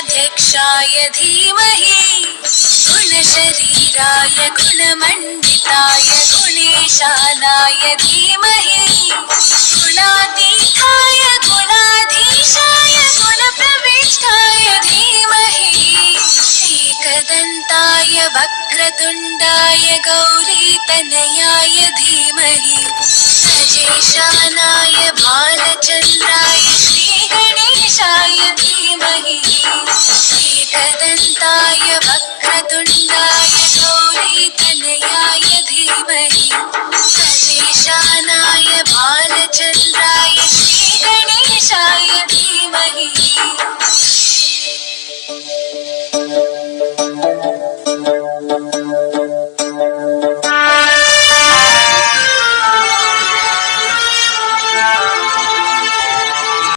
गणाध्यक्षाय धीमहि गुणशरीराय गुणमण्डिताय गुणेशानाय धीमहि गुणातीताय गुणाधीशाय गुणप्रविष्टाय धीमहि एकदन्ताय वक्रतुण्डाय गौरीतनयाय धीमहि सजेशानाय भालचन्द्राय श्रीगणेशाय धीमहि एकदन्ताय वक्रतुण्डाय